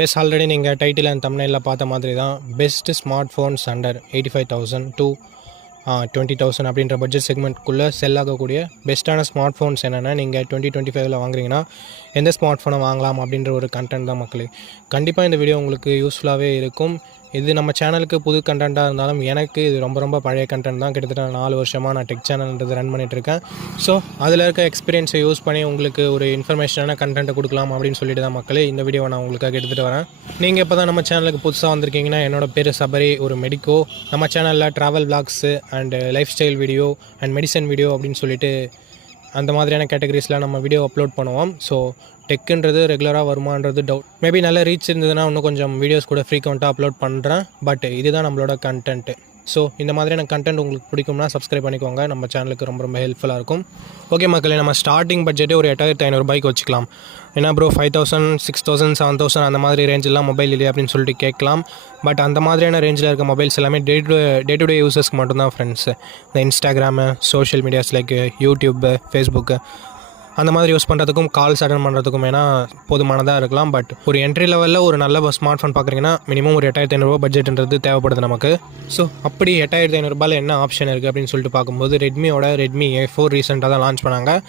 S already நீங்கள் title and தம்ப்நெயிலில் பார்த்த மாதிரி தான் best smart phones under 85,000 to 20,000 அப்படின்ற பட்ஜெட் செக்மெண்ட்குள்ளே செல் ஆகக்கூடிய பெஸ்ட்டான ஸ்மார்ட் ஃபோன்ஸ் என்னென்னா நீங்கள் 2025 வாங்குறீங்கன்னா எந்த ஸ்மார்ட் ஃபோனை வாங்கலாம் அப்படின்ற ஒரு கண்டென்ட் தான் மக்களே. கண்டிப்பாக இந்த வீடியோ உங்களுக்கு யூஸ்ஃபுல்லாகவே இருக்கும். இது நம்ம சேனலுக்கு புது கண்டென்ட்டாக இருந்தாலும் எனக்கு இது ரொம்ப பழைய கண்டென்ட் தான். கிட்டத்தட்ட 4 வருஷமாக நான் டெக் சேனல்ன்றது ரன் பண்ணிகிட்ருக்கேன். ஸோ அதில் இருக்க எக்ஸ்பீரியன்ஸை யூஸ் பண்ணி உங்களுக்கு ஒரு இன்ஃபர்மேஷனான கண்டென்ட்டை கொடுக்கலாம் அப்படின்னு சொல்லிட்டு தான் மக்களே இந்த வீடியோவை நான் உங்களுக்காக எடுத்துகிட்டு வரேன். நீங்கள் இப்போ தான் நம்ம சேனலுக்கு புதுசாக வந்திருக்கீங்கன்னா என்னோட பேர் சபரி, ஒரு மெடிக்கோ. நம்ம சேனலில் travel vlogs and life style video and medicine video அப்படின்னு சொல்லிட்டு அந்த மாதிரியான கேட்டகரிஸில் நம்ம வீடியோ அப்லோட் பண்ணுவோம். ஸோ டெக்குன்றது ரெகுலராக வருமானது டவுட். மேபி நல்ல ரீச் இருந்ததுன்னா இன்னும் கொஞ்சம் வீடியோஸ் கூட ஃப்ரீக்வெண்ட்டாக அப்லோட் பண்ணுறேன். பட் இதுதான் நம்மளோட கண்டென்ட்டு. ஸோ இந்த மாதிரியான கண்டென்ட் உங்களுக்கு பிடிக்கும்னா சப்ஸ்கிரைப் பண்ணிக்கோங்க. நம்ம சேனலுக்கு ரொம்ப ஹெல்ப்ஃபுல்லாக இருக்கும். ஓகே மக்களே, நம்ம ஸ்டார்டிங் பட்ஜெட்டே ஒரு 8,500 வச்சுக்கலாம். ஏன்னா ப்ரோ 5,000, 6,000, 7,000 அந்த மாதிரி ரேஞ்செலாம் மொபைல் இல்லையா அப்படின்னு சொல்லிட்டு கேட்கலாம். பட் அந்த மாதிரியான ரேஞ்சில் இருக்க மொபைல்ஸ் எல்லாமே டே டு டே யூசர்ஸ்க்கு மட்டும்தான் ஃப்ரெண்ட்ஸ். இந்த Instagram, social medias like YouTube, Facebook அந்த மாதிரி யூஸ் பண்ணுறதுக்கும் கால்ஸ் அட்டன் பண்ணுறதுக்கும் வேணால் போதுமானதாக இருக்கலாம். பட் ஒரு என்ட்ரி லெவலில் ஒரு நல்ல ஸ்மார்ட் ஃபோன் பார்க்குறீங்கன்னா மினிமம் ஒரு 8,500 பட்ஜெட்ன்றது தேவைப்படுது நமக்கு. ஸோ அப்படி 8,500 என்ன ஆப்ஷன் இருக்குது அப்படின்னு சொல்லிட்டு பார்க்கும்போது ரெட்மி A4 ரீசெண்டாக தான் லான்ச் பண்ணாங்க.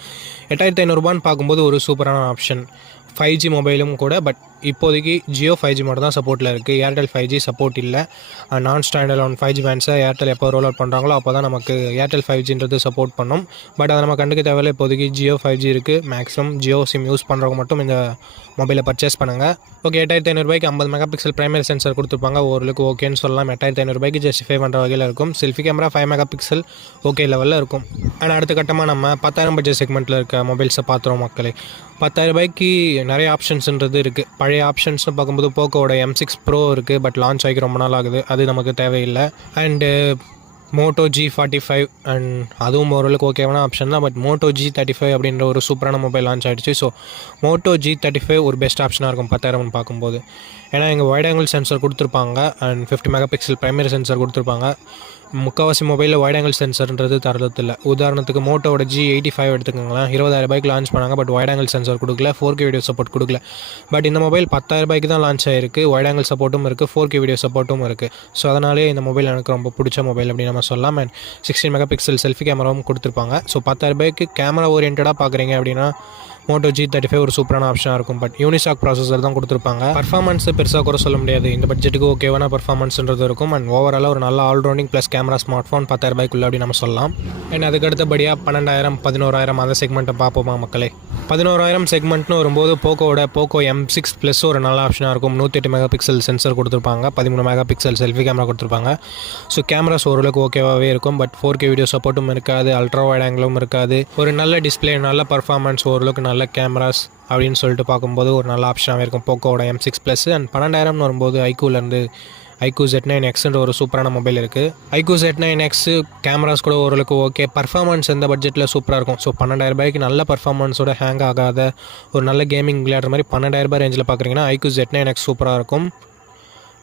8,500 பார்க்கும்போது ஒரு சூப்பரான ஆப்ஷன். 5G மொபைலும் கூட. பட் இப்போதைக்கு ஜியோ 5G மட்டும் தான் சப்போர்ட்டில் இருக்குது. ஏர்டெல் 5G சப்போர்ட் இல்லை. நான் ஸ்டாண்டர்ட் ஆன் 5G பேண்ட்ஸை ஏர்டெல் எப்போ ரோல் அவுட் பண்ணுறாங்களோ அப்போ தான் நமக்கு ஏர்டெல் 5Gன்றது சப்போர்ட் பண்ணும். பட் அதை நம்ம கண்டுக்க தேவையில்லை. இப்போதைக்கு ஜியோ 5G இருக்குது. மேக்ஸிமம் ஜியோ சிம் யூஸ் பண்ணுறவங்க மட்டும் இந்த மொபைலை பர்ச்சேஸ் பண்ணுங்கள். Okay, 8,500 50 mega pixel primary sensor கொடுத்துருப்பாங்க. ஓரளவுக்கு ஓகேன்னு சொல்லலாம். 8,500 ஜஸ்டிஃபை பண்ணுற வகையில் இருக்கும். Selfie camera 5 mega pixel okay லெவலில் இருக்கும். ஆனால் அடுத்த கட்டமாக நம்ம 10,000 பட்ஜெட் செக்மெண்ட்டில் இருக்க மொபைல்ஸை பார்த்துருவோம் மக்களே. 10,000 நிறைய ஆப்ஷன்ஸ்ன்றது இருக்குது. பழைய ஆப்ஷன்ஸ்னு பார்க்கும்போது போக்கோட M6 Pro இருக்குது. பட் லான்ச் ஆகி ரொம்ப நாள் ஆகுது, அது நமக்கு தேவையில்லை. அண்டு மோட்டோ G45 அண்ட் அதுவும் ஓரளவுக்கு ஓகேவான ஆப்ஷன் தான். பட் மோட்டோ G35 அப்படின்ற ஒரு சூப்பரான மொபைல் லான்ச் ஆகிடுச்சு. ஸோ மோட்டோ G35 ஒரு பெஸ்ட் ஆப்ஷனாக இருக்கும் 10,000 பார்க்கும்போது. ஏன்னா இங்கே வைட் ஆங்கிள் சென்சர் கொடுத்துருப்பாங்க and 50 mega pixel primary sensor கொடுத்துருப்பாங்க. முக்கால்வாசி மொபைலில் வைட் ஆங்கிள் சென்சர்ன்றது தரதில்லை. உதாரணத்துக்கு மோட்டோட G85 எடுத்துக்கோங்களேன். 20,000 லான்ச் பண்ணாங்க. பட் வைட் ஆங்கிள் சென்சர் கொடுக்கல, 4K வீடியோ சப்போர்ட் கொடுக்கல. பட் இந்த மொபைல் 10,000 தான் லான்ச் ஆகிருக்கு. வைட் ஆங்கிள் சப்போர்ட்டும் இருக்குது, 4K வீடியோ சப்போர்ட்டும் இருக்குது. ஸோ அதனாலே இந்த மொபைல் எனக்கு ரொம்ப பிடிச்ச மொபைல் அப்படின்னு நம்ம சொல்லலாம். அண்ட் 16 மெகா பிக்சல் செல்ஃபி கேமராவும் கொடுத்துருப்பாங்க. ஸோ 10,000 கேமரா ஓரியன்டாக பார்க்குறீங்க அப்படின்னா மோட்டோ G35 ஒரு சூப்பரான ஆப்ஷனாக இருக்கும். பட் யூனிசாக் ப்ராசஸர் தான் கொடுத்துருப்பாங்க. பர்ஃபார்மன்ஸ் பெருசாக கூட சொல்ல முடியாது. இந்த பட்ஜெட்டுக்கு ஓகேவான பர்ஃபார்மன்ஸ்ன்றது இருக்கும். அண்ட் ஓவராலாக ஒரு நல்ல all-rounding plus camera smart phone 10,000 அப்படின்னு நம்ம சொல்லலாம். அண்ட் அதுக்கு அடுத்தபடியாக 12,000, 11,000 அந்த செக்மெண்ட்டை பார்ப்போமா மக்களே. 11,000 செக்மெண்ட்னு வரும்போது போக்கோ M6 ப்ளஸ் ஒரு நல்ல ஆப்ஷனாக இருக்கும். 108 மெகா பிக்சல் சென்சர் கொடுத்துருப்பாங்க, 13 மெகா பிக்சல் செல்ஃபி கேமரா கொடுத்துருப்பாங்க. ஸோ கேமராஸ் ஓரளவுக்கு ஓகேவாகவே இருக்கும். பட் 4K வீடியோ சப்போர்ட்டும் இருக்காது, அல்ட்ரா வைட் ஆங்கிளும் இருக்காது. ஒரு நல்ல டிஸ்பிளே, நல்ல பர்ஃபார்மன்ஸ், ஓரளவுக்கு நல்ல கேமராஸ் அப்படின்னு சொல்லிட்டு பார்க்கும்போது ஒரு நல்ல ஆப்ஷனாகவே இருக்கும் போக்கோட M6 ப்ளஸ். அண்ட் 12,000 வரும்போது ஐக்கூலேருந்து iQOO Z9Xன்ற ஒரு சூப்பரான மொபைல் இருக்குது. iQOO Z9X கேமராஸ் கூட ஓரளவுக்கு ஓகே. பர்ஃபார்மன்ஸ் எந்த பட்ஜெட்டில் சூப்பராக இருக்கும். ஸோ 12,000 நல்ல பர்ஃபார்மன்ஸோட ஹேங் ஆகாத ஒரு நல்ல கேமிங் விளையாடுற மாதிரி 12,000 ரேஞ்சில் பார்க்குறீங்கன்னா iQOO Z9X சூப்பராக இருக்கும்.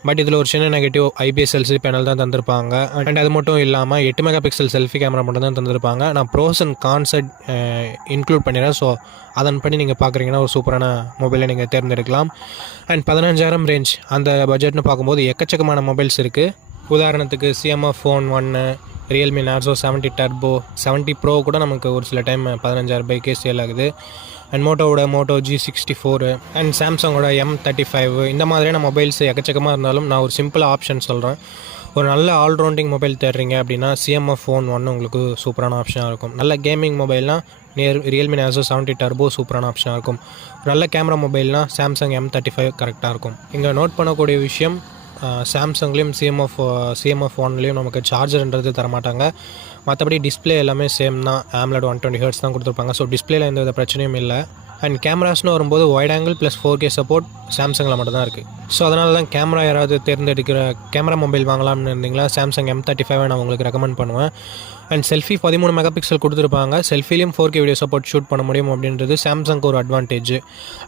பட் இதில் ஒரு சின்ன நெகட்டிவ், IPS LCD பேனல் தான் தந்திருப்பாங்க. அண்ட் அது மட்டும் இல்லாமல் 8 மெகா பிக்சல் செல்ஃபி கேமரா மட்டும் தான் தந்திருப்பாங்க. நான் ப்ரோஸ் அண்ட் கான்ஸ் இன்க்ளூட் பண்ணிடுறேன். ஸோ அதன்படி நீங்கள் பார்க்குறீங்கன்னா ஒரு சூப்பரான மொபைலை நீங்கள் தேர்ந்தெடுக்கலாம். அண்ட் 15,000 ரேஞ்ச் அந்த பட்ஜெட்னு பார்க்கும்போது எக்கச்சக்கமான மொபைல்ஸ் இருக்குது. உதாரணத்துக்கு CMF Phone 1, Realme Narzo 70 turbo, 70 Pro கூட நமக்கு ஒரு சில டைம் 15,000 சேல் ஆகுது. அண்ட் மோட்டோ G64 அண்ட் சாம்சங்கோட M35 இந்த மாதிரியான மொபைல்ஸ் எக்கச்சக்கமாக இருந்தாலும் நான் ஒரு சிம்பிள் ஆப்ஷன் சொல்கிறேன். ஒரு நல்ல ஆல்ரவுண்டிங் மொபைல் தேடுறீங்க அப்படின்னா CMF Phone 1 உங்களுக்கு சூப்பரான ஆப்ஷனாக இருக்கும். நல்ல கேமிங் மொபைல்னால் ரியல்மி நார்சோ 70 டர்போ சூப்பரான ஆப்ஷனாக இருக்கும். நல்ல கேமரா மொபைல்னால் சாம்சங் M35 கரெக்டாக இருக்கும். இங்கே நோட் பண்ணக்கூடிய விஷயம், சாம்சங்லேயும் CMF 1லேயும் நமக்கு சார்ஜர்ன்றது தரமாட்டாங்க. மற்றபடி டிஸ்பிளே எல்லாமே சேம் தான். AMOLED 120 Hz தான் கொடுத்துருப்பாங்க. ஸோ டிஸ்பிளேல எந்த வித பிரச்சனையும் இல்லை. அண்ட் கேமராஸ்னு வரும்போது wide angle plus 4K support சாம்சங்கில் மட்டும் தான் இருக்குது. ஸோ அதனால தான் கேமரா யாராவது தேர்ந்தெடுக்கிற கேமரா மொபைல் வாங்கலாம்னு இருந்தீங்களா சாம்சங் M35 நான் உங்களுக்கு ரெக்கமெண்ட் பண்ணுவேன். அண்ட் செல்ஃபி 13 மெகா பிக்சல் கொடுத்துருப்பாங்க. செல்ஃபிலையும் 4K வீடியோ சப்போர்ட் ஷூட் பண்ண முடியும் அப்படின்றது சாம்சங்க்கு ஒரு அட்வான்டேஜ்.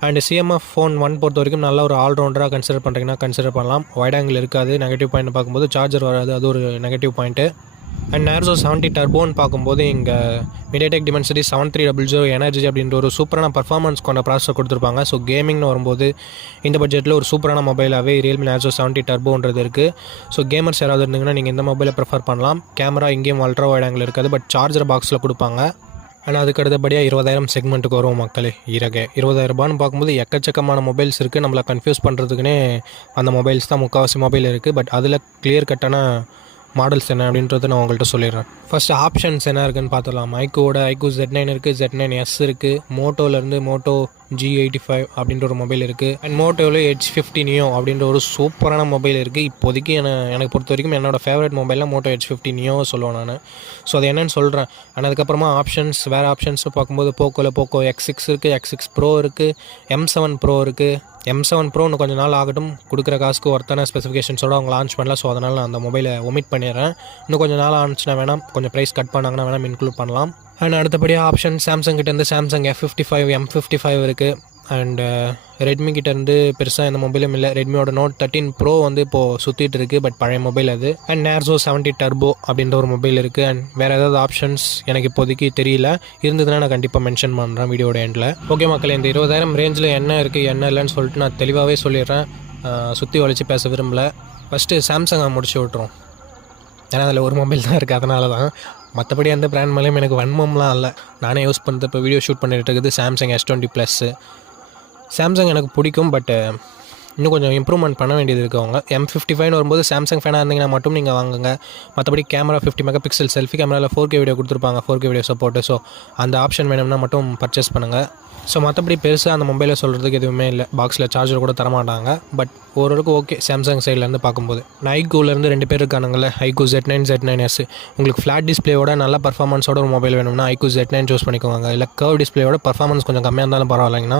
அண்ட் CMF Phone 1 பொறுத்த வரைக்கும் நல்ல ஒரு ஆல்ரவுண்டராக கன்சிடர் பண்ணுறீங்கன்னா கன்சிடர் பண்ணலாம். வைட் ஆங்கிள் இருக்காது. நெகட்டிவ் பாயிண்ட் பார்க்கும்போது சார்ஜர் வராது, அது ஒரு நெகட்டிவ் பாயிண்ட்டு. அண்ட் நேர்ஸோ 70 டர்போன்னு பார்க்கும்போது இங்கே MediaTek Dimensity 7300 எனர்ஜி அப்படின்ற ஒரு சூப்பரான பர்ஃபார்மன்ஸ் கொண்ட ப்ராசஸர் கொடுத்துருப்பாங்க. ஸோ கேமிங்னு வரும்போது இந்த பட்ஜெட்டில் ஒரு சூப்பரான மொபைலாகவே Realme Narzo 70 டர்போன்றது இருக்குது. ஸோ கேமர்ஸ் யாராவது இருந்தீங்கன்னா நீங்கள் இந்த மொபைலை ப்ரிஃபர் பண்ணலாம். கேமரா இங்கேயும் அல்ட்ரா வைட் ஆங்கிள் இருக்காது, பட் சார்ஜர் பாக்ஸில் கொடுப்பாங்க. ஆனால் அதுக்கு அடுத்தபடியாக 20,000 செக்மெண்ட்டுக்கு வரும் மக்களே. 20,000 பார்க்கும்போது எக்கச்சக்கமான மொபைல்ஸ் இருக்குது. நம்மளை கன்ஃபியூஸ் பண்ணுறதுக்குன்னே அந்த மொபைல்ஸ் தான் முக்கால்வாசி மொபைல் இருக்குது. பட் அதில் கிளியர் கட்டான மாடல்ஸ் என்ன அப்படின்றது நான் உங்கள்கிட்ட சொல்லிடுறேன். ஃபஸ்ட்டு ஆப்ஷன்ஸ் என்ன இருக்குன்னு பார்த்துடலாம். ஐக்கூவோட ஐக்கூ Z9 இருக்குது, Z9S இருக்குது, மோட்டோலேருந்து மோட்டோ G85 அப்படின்ற ஒரு மொபைல் இருக்குது. அண்ட் மோட்டோவில் H50 Neo அப்படின்ற ஒரு சூப்பரான மொபைல் இருக்குது. இப்போதைக்கு எனக்கு பொறுத்த வரைக்கும் என்னோடய ஃபேவரட் மொபைலில் மோட்டோ H50 Neo சொல்லுவேன் நான். ஸோ அது என்னென்னு சொல்கிறேன். ஆனால் அதுக்கப்புறமா வேறு ஆப்ஷன்ஸ் பார்க்கும்போது போக்கோவில் போக்கோ X6 இருக்குது, X6 Pro இருக்குது, M7 Pro இருக்குது. M7 Pro இன்னும் கொஞ்சம் நாள் ஆகட்டும், கொடுக்குற காசுக்கு ஒருத்தான ஸ்பெசிஃபிகேஷன்ஸோடு அவங்க லான்ச் பண்ணல. ஸோ அதனால் நான் அந்த மொபைலை ஒமிட் பண்ணிடுறேன். இன்னும் கொஞ்சம் நாள் ஆனிச்சுன்னா வேணாம், கொஞ்சம் ப்ரைஸ் கட் பண்ணாங்கன்னா வேணாம் இன்க்ளூட் பண்ணலாம். அண்ட் அடுத்தபடியாக ஆப்ஷன் சாம்சங் கிட்டேருந்து சாம்சங் F55 M55 இருக்குது. அண்டு ரெட்மி கிட்டேருந்து பெருசாக எந்த மொபைலும் இல்லை. ரெட்மியோட Note 13 Pro வந்து இப்போது சுற்றிட்டு இருக்குது, பட் பழைய மொபைல் அது. அண்ட் நேர்ஸோ 70 டர்போ அப்படின்ற ஒரு மொபைல் இருக்குது. அண்ட் வேறு ஏதாவது ஆப்ஷன்ஸ் எனக்கு இப்போதைக்கு தெரியல, இருந்ததுன்னா நான் கண்டிப்பாக மென்ஷன் பண்ணுறேன் வீடியோட எண்டில். ஓகே மக்களே, இந்த 20,000 ரேஞ்சில் என்ன இருக்குது என்ன இல்லைன்னு சொல்லிட்டு நான் தெளிவாகவே சொல்லிடுறேன். சுற்றி வளைச்சி பேச விரும்பலை. ஃபஸ்ட்டு சாம்சங்கை முடிச்சு விட்ருவோம். ஏன்னா அதில் ஒரு மொபைல் தான் இருக்குது, அதனால தான். மற்றபடி எந்த பிராண்ட் மேலேயும் எனக்கு வன்மம்லாம் இல்லை. நானே யூஸ் பண்ணுறது இப்போ வீடியோ ஷூட் பண்ணிட்டு இருக்குது சாம்சங் S20+. சாம்சங் எனக்கு பிடிக்கும், பட் இன்னும் கொஞ்சம் இம்ப்ரூவ்மெண்ட் பண்ண வேண்டியது இருக்குது. அவங்க M55 வரும்போது சாம்சங் ஃபேனாக இருந்தீங்கன்னா மட்டும் நீங்கள் வாங்குங்க. மற்றபடி கேமரா 50 MP செல்ஃபி கேமராவில் 4K வீடியோ கொடுத்துருப்பாங்க, 4K வீடியோ சப்போர்ட்டு. ஸோ அந்த ஆப்ஷன் வேணும்னா மட்டும் பர்ச்சேஸ் பண்ணுங்கள். ஸோ மற்றபடி பெருசாக அந்த மொபைலை சொல்கிறதுக்கு எதுவுமே இல்லை. பாக்ஸில் சார்ஜர் கூட தரமாட்டாங்க, பட் ஓரளவுக்கு ஓகே சாம்சங் சைட்லேருந்து பார்க்கும்போது. ஐக்கூலேருந்து 2 பேர் இருக்கானுங்களே, ஐக்கூ Z9 Z9S. உங்களுக்கு ஃப்ளாட் டிஸ்பிளேயோட நல்ல பர்ஃபார்மன்ஸோட ஒரு மொபைல் வேணும்னா ஐக்கூ Z9 சூஸ் பண்ணிக்கோங்க. இல்லை கர்வ் டிஸ்பிளேயோட பர்ஃபார்மன்ஸ் கொஞ்சம் கம்மியாக இருந்தாலும் பரவாயில்லைங்கன்னா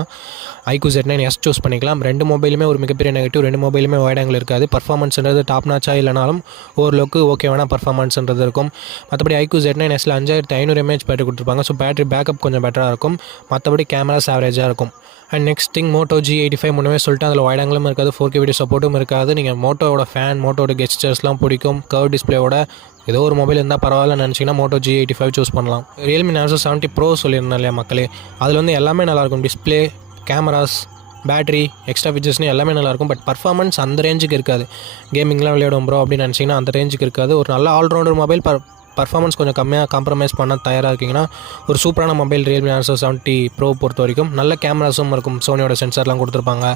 ஐக்கூ Z9S சூஸ் பண்ணிக்கலாம். 2 மொபைலுமே ஒரு மிகப்பெரிய நெகட்டிவ், 2 மொபைலுமே வைட் ஆங்கிள் இருக்காது. பர்ஃபார்மன்ஸ்ன்றது டாப் நாச்சாக இல்லைனாலும் ஓரளவுக்கு ஓகேவான பர்ஃபார்மன்ஸ்ன்றது இருக்கும். மற்றபடி ஐக்கூ Z9Sல 5500 mAh பேட்டரி கொடுத்துருப்பாங்க. ஸோ பேட்டரி பேக்கப் கொஞ்சம் பெட்டராக இருக்கும். மற்றபடி கேமராஸ் ஆவரேஜாக இருக்கும். And next thing Moto G85 முன்னே சொல்லிட்டு அதில் வைட் ஆங்கிளும் இருக்காது, 4K வீடியோ சப்போர்ட்டும் இருக்காது. நீங்கள் மோட்டோவோட ஃபேன், மோட்டோட கெஸ்டர்ஸ்லாம் பிடிக்கும், கர்வ் டிஸ்பிளேயோட ஏதோ ஒரு மொபைல் இருந்தால் பரவாயில்லன்னு நினச்சிங்கன்னா மோட்டோ G85 சூஸ் பண்ணலாம். Realme Narzo 70 Pro சொல்லியிருந்தேன் இல்லையா மக்களே, அதில் வந்து எல்லாமே நல்லாயிருக்கும். டிஸ்பிளே, கேமராஸ், பேட்டரி, எக்ஸ்ட்ரா ஃபீச்சர்ஸ்னு எல்லாமே நல்லாயிருக்கும். பட் பர்ஃபார்மன்ஸ் அந்த ரேஞ்சுக்கு இருக்காது. கேமிங்லாம் விளையாடும் ப்ரோ அப்படின்னு நினச்சிங்கன்னா அந்த ரேஞ்சுக்கு இருக்காது. ஒரு நல்ல ஆல்ரவுண்டர் மொபைல் பர்ஃபார்மன்ஸ் கொஞ்சம் கம்மியாக காம்ப்ரமைஸ் பண்ண தயாராக இருக்கீங்கன்னா ஒரு சூப்பரான மொபைல் Realme Narzo 70 Pro பொறுத்த வரைக்கும். நல்ல கேமராஸும் இருக்கும், சோனியோட சென்சார்லாம் கொடுத்துருப்பாங்க,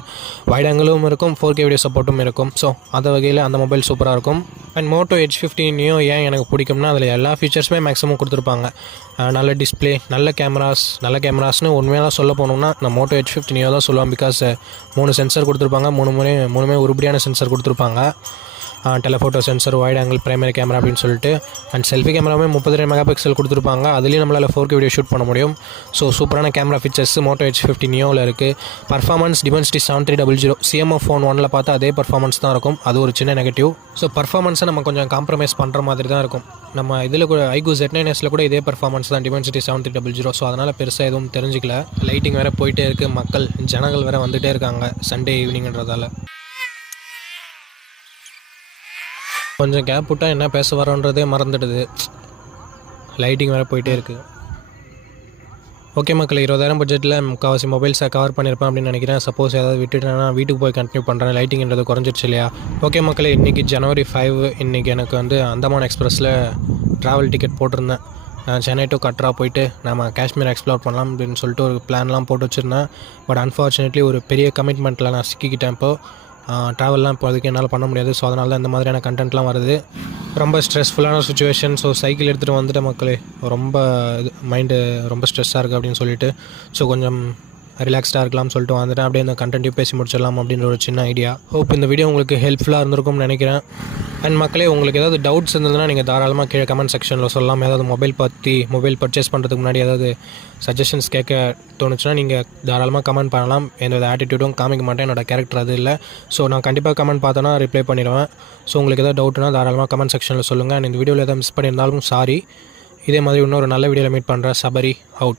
வைட் ஆங்கிளும் இருக்கும், 4K வீடியோ சப்போர்ட்டும் இருக்கும். ஸோ அந்த வகையில் அந்த மொபைல் சூப்பராக இருக்கும். அண்ட் மோட்டோ H50 Neo ஏன் எனக்கு பிடிக்கும்னா அதில் எல்லா ஃபீச்சர்ஸுமே மேக்ஸிமம் கொடுத்துருப்பாங்க. நல்ல டிஸ்பிளே, நல்ல கேமராஸ்னு உண்மையாக சொல்ல போனோம்னா நான் மோட்டோ H50 Neo தான் சொல்லுவேன். பிகாஸ் 3 சென்சர் கொடுத்துருப்பாங்க, மூணுமே உருப்படியான சென்சர் கொடுத்துருப்பாங்க. Telephoto sensor, wide angle, primary camera அப்படின்னு சொல்லிட்டு. அண்ட் செல்ஃபி கேமராவே 32 MP கொடுத்துருப்பாங்க. அதுலேயும் நம்மளால் 4K வீடியோ ஷூட் பண்ண முடியும். ஸோ சூப்பரான கேமரா ஃபீச்சர்ஸ் மோட்டோ H50 Neoவில் இருக்குது. பர்ஃபார்மன்ஸ் Dimensity 7300 CMF Phone 1ல் பார்த்தா அதே பர்ஃபார்மன்ஸ் தான் இருக்கும். அது ஒரு சின்ன நெகட்டிவ். ஸோ பர்ஃபார்மன்ஸை நம்ம கொஞ்சம் காம்ப்ரமைஸ் பண்ணுற மாதிரி தான் இருக்கும். நம்ம இதில் கூட ஐக்கூ Z9Sல கூட இதே பர்ஃபார்மன்ஸ் தான், Dimensity 7300. ஸோ அதனால் பெருசாக எதுவும் தெரிஞ்சிக்கல. லைட்டிங் வேறு போயிட்டே இருக்குது, ஜனங்கள் வேறு வந்துகிட்டே இருக்காங்க சண்டே ஈவினிங்கிறதால. கொஞ்சம் கேப் விட்டால் என்ன பேச வரோன்றதே மறந்துடுது, லைட்டிங் வேறு போயிட்டே இருக்குது. ஓகே மக்கள், 20,000 பட்ஜெட்டில் முக்கால்வாசி மொபைல்ஸை கவர் பண்ணியிருப்பேன் அப்படின்னு நினைக்கிறேன். சப்போஸ் ஏதாவது விட்டுட்டேன்னா வீட்டுக்கு போய் கண்டினியூ பண்ணுறேன். லைட்டிங்கிறது குறைஞ்சிருச்சு இல்லையா. ஓகே மக்களே, இன்றைக்கி January 5 இன்றைக்கி எனக்கு வந்து அந்தமான் எக்ஸ்பிரஸில் ட்ராவல் டிக்கெட் போட்டிருந்தேன். நான் சென்னை டு கட்ரா போயிட்டு நம்ம காஷ்மீர் எக்ஸ்ப்ளோர் பண்ணலாம் அப்படின்னு சொல்லிட்டு ஒரு பிளான்லாம் போட்டு வச்சுருந்தேன். பட் அன்ஃபார்ச்சுனேட்லி ஒரு பெரிய கமிட்மெண்ட்டில் நான் சிக்கிக்கிட்டேன். இப்போது ட்ராவல்லாம் இப்போதைக்கு என்னால் பண்ண முடியாது. ஸோ அதனால தான் இந்த மாதிரியான கண்டென்ட்லாம் வருது. ரொம்ப ஸ்ட்ரெஸ்ஃபுல்லான சுச்சுவேஷன். ஸோ சைக்கிள் எடுத்துகிட்டு வந்துட்டு மக்களே, ரொம்ப மைண்டு ரொம்ப ஸ்ட்ரெஸ்ஸாக இருக்குது அப்படின்னு சொல்லிட்டு, ஸோ கொஞ்சம் ரிலாக்ஸ்டாக இருக்கலாம்னு சொல்லிட்டு வந்துட்டேன். அப்படியே இந்த கண்டென்ட்டையும் பேசி முடிச்சிடலாம் அப்படின்ற ஒரு சின்ன ஐடியா. ஹோப் இந்த வீடியோ உங்களுக்கு ஹெல்ப்ஃபுல்லாக இருந்திருக்கும்னு நினைக்கிறேன். அண்ட் மக்களே, உங்களுக்கு ஏதாவது டவுட்ஸ் இருந்ததுன்னா நீங்கள் தாராளமாக கீழே கமெண்ட் செக்ஷனில் சொல்லலாம். ஏதாவது மொபைல் பர்ச்சேஸ் பண்ணுறதுக்கு முன்னாடி ஏதாவது சஜஷன்ஸ் கேட்க தோணுச்சுன்னா நீங்கள் தாராளமாக கமெண்ட் பண்ணலாம். எந்த ஆட்டிடியூடும் காமிக்க மாட்டேன், என்னோட கேரக்டர் அது இல்லை. ஸோ நான் கண்டிப்பாக கமெண்ட் பார்த்தோன்னா ரிப்ளை பண்ணிடுவேன். ஸோ உங்களுக்கு ஏதாவது டவுட்னா தாராளமாக கமெண்ட் செக்ஷனில் சொல்லுங்கள். அண்ட் இந்த வீடியோவில் எதாவது மிஸ் பண்ணியிருந்தாலும் சாரி. இதே மாதிரி இன்னொரு நல்ல வீடியோவில் மீட் பண்ணுறேன். சபரி அவுட்.